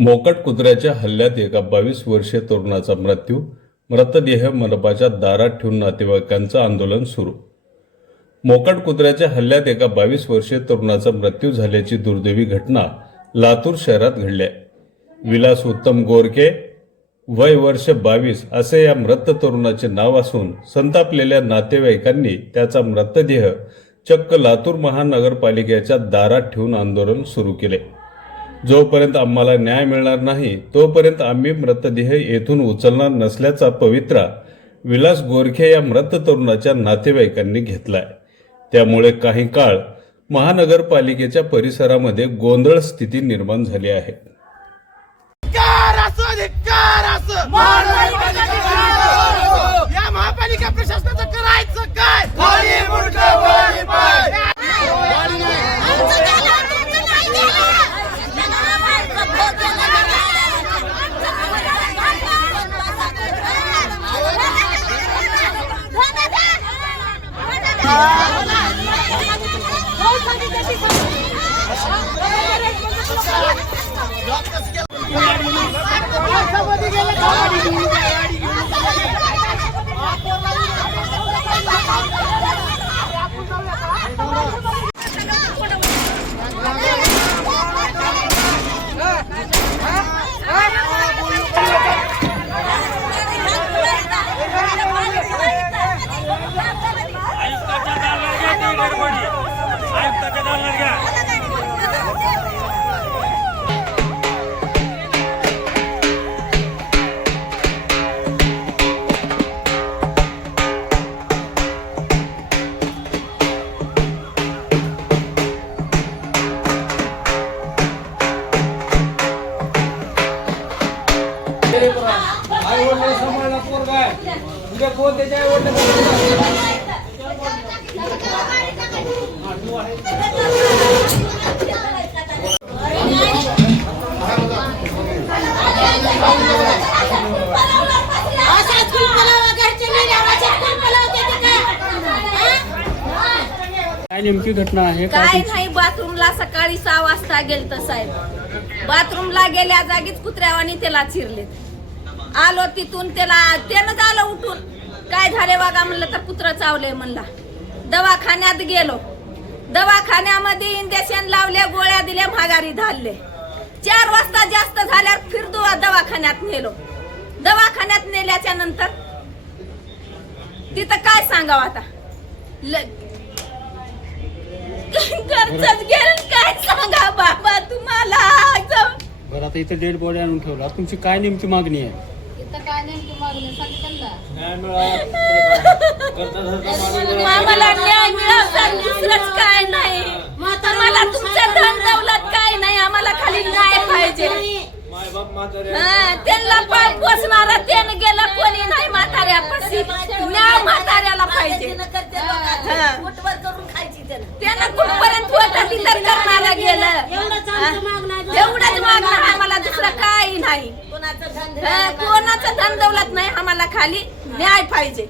मोकाट कुत्र्याच्या हल्ल्यात एका 22 वर्षीय तरुणाचा मृत्यू. मृतदेह मनपाच्या दारात ठेवून नातेवाईकांचं आंदोलन सुरू. मोकाट कुत्र्याच्या हल्ल्यात एका 22 वर्षीय तरुणाचा मृत्यू झाल्याची दुर्दैवी घटना लातूर शहरात घडली आहे. विलास उत्तम गोरखे, वय वर्ष 22 असे या मृत तरुणाचे नाव असून संतापलेल्या नातेवाईकांनी त्याचा मृतदेह चक्क लातूर महानगरपालिकेच्या दारात ठेवून आंदोलन सुरू केले. जोपर्यंत आम्हाला न्याय मिळणार नाही तोपर्यंत आम्ही मृतदेह येथून उचलणार नसल्याचा पवित्रा विलास गोरखे या मृत तरुणाच्या नातेवाईकांनी घेतलाय. त्यामुळे काही काळ महानगरपालिकेच्या परिसरामध्ये गोंधळ स्थिती निर्माण झाली आहे. या महापालिका प्रशासनाचं करायचं काय? आई वडील सांभाळला पोरगा आहे. उद्या कोण त्याच्या आई वडील काय नेमकी घटना आहे? काय नाही, बाथरूमला सकाळी 6 वाजता गेलत साहेब. बाथरूमला गेल्या जागीच कुत्र्यावानी त्याला चिरले. आलो तिथून त्यानं झालं उठून, काय झाले बघा म्हणलं तर कुत्र चावलंय म्हणला. दवाखान्यात गेलो. दवाखान्यामध्ये इंजेक्शन लावले, गोळ्या दिल्या, माघारी धाडले. 4 वाजता जास्त झाल्यावर फिर दवाखान्यात नेलो. दवाखान्यात नेल्याच्या नंतर तिथं काय सांगावं आता, घरचंच गेलं. काय सांगा बाबा तुम्हाला. बरं, आता इथे डेड बॉडी आणून ठेवला. तुमची काय नेमकी मागणी आहे? आम्हाला न्याय मिळावा, दुसरंच काय नाही. आम्हाला तुमचं धन दौलत काय नाही, आम्हाला खाली न्याय पाहिजे. त्यांना पाय पोचणारा त्यानं गेला, कोणी नाही म्हाताऱ्यापाशी. न्याय म्हाताऱ्याला पाहिजे. त्यानं कुठपर्यंत होतं तिथं करणारा गेलं. एवढंच मागणं आम्हाला, दुसरं काही नाही. कोणाचं धन दौलत नाही, आम्हाला खाली न्याय पाहिजे.